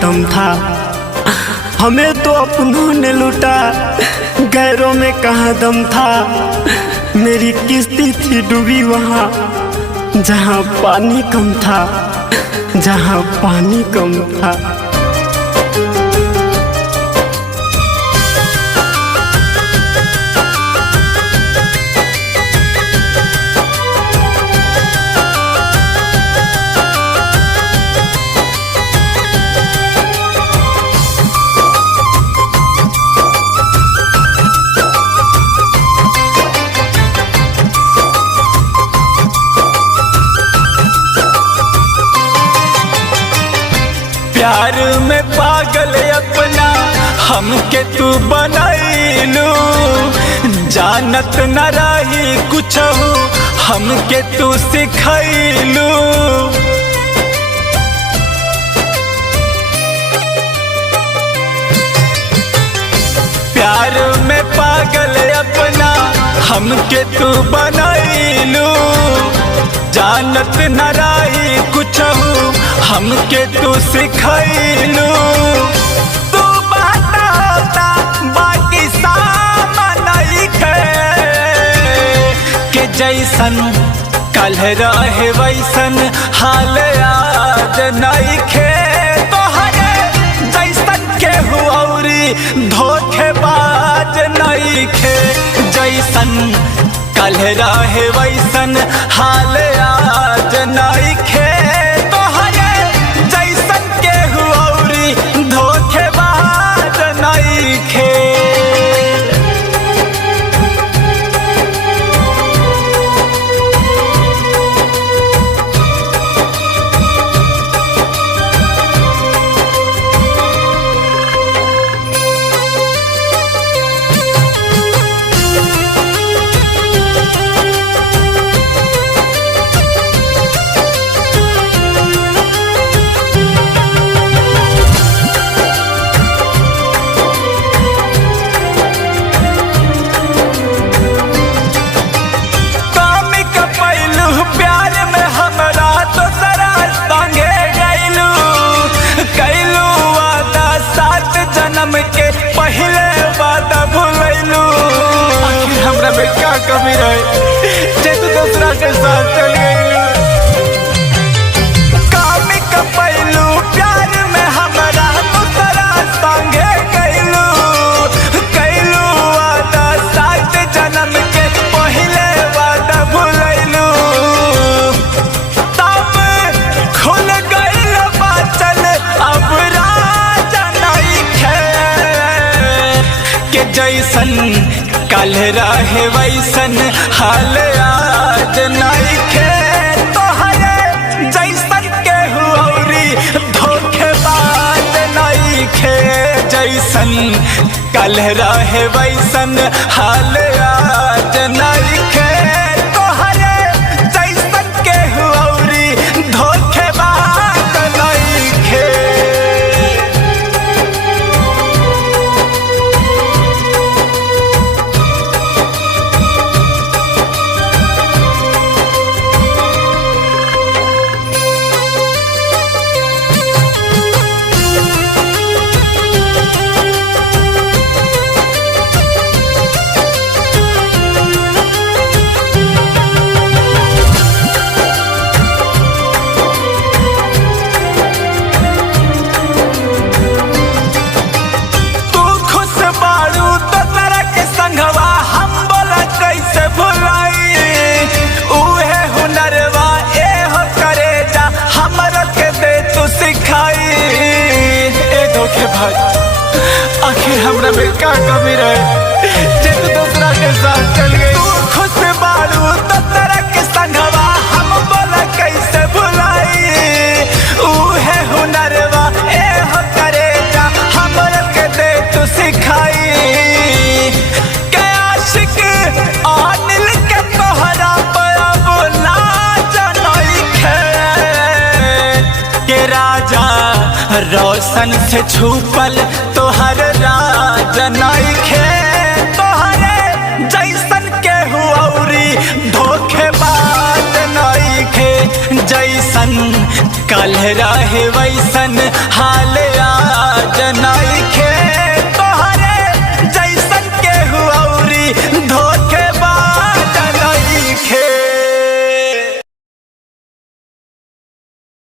दम था। हमें तो अपनों ने लूटा, गैरों में कहाँ दम था। मेरी किस्ती थी डूबी वहाँ जहाँ पानी कम था, जहाँ पानी कम था। प्यार में पागल अपना हमके तू बनैलू, जानत न रही कुछ हमके तू सिखैलू। प्यार में पागल अपना हमके तू बनैलू, जानत न रही कुछ हमके तू सिखैलू। तू बताता बाकी सामान के जैसन कल रहे वैसन हाल आज नइखे। तोहरे जैसन के हुआरी धोखेबाज नइखे, जैसन कल रहे वैसन हाल आज नइखे। धोखेबाज नइखे। के पहले वादा भूलैलू, आखिर हमरा में क्या कमी रहे जे तू दूसरा के साथ चल गइलू। काम कपैलू प्यार में हमरा दूसरा संगे गइलू, कैलू वादा सात जन्म के पहले वादा भूलैलू। तब खुल गइल बाचल अब जैसन कल रहे वैसन हाल आज नइखे। तोहरे जैसन के हुआरी धोखेबाज नइखे, जैसन कल रहे वैसन हाल आज नइखे। तोहरे जैसन के हुआरी धोखेबाज नइखे। आखिर हमरा में क्या कमी रहे जे तू दूसरा के साथ चल गई। तू खुश बाड़ू तो तेरा के संगवा हम बोला कैसे भुलाई। उहे हुनरवा ए हो करे जा हमरा के दे तू सिखाई। के आशिक अनिल के तोहरा पर बोला जनइखे। के राजा रोशन से छुपल तोहर राज नइखे। तोहरे जैसन के हुआरी धोखेबाज नइखे, जैसन कल रहे वैसन हाल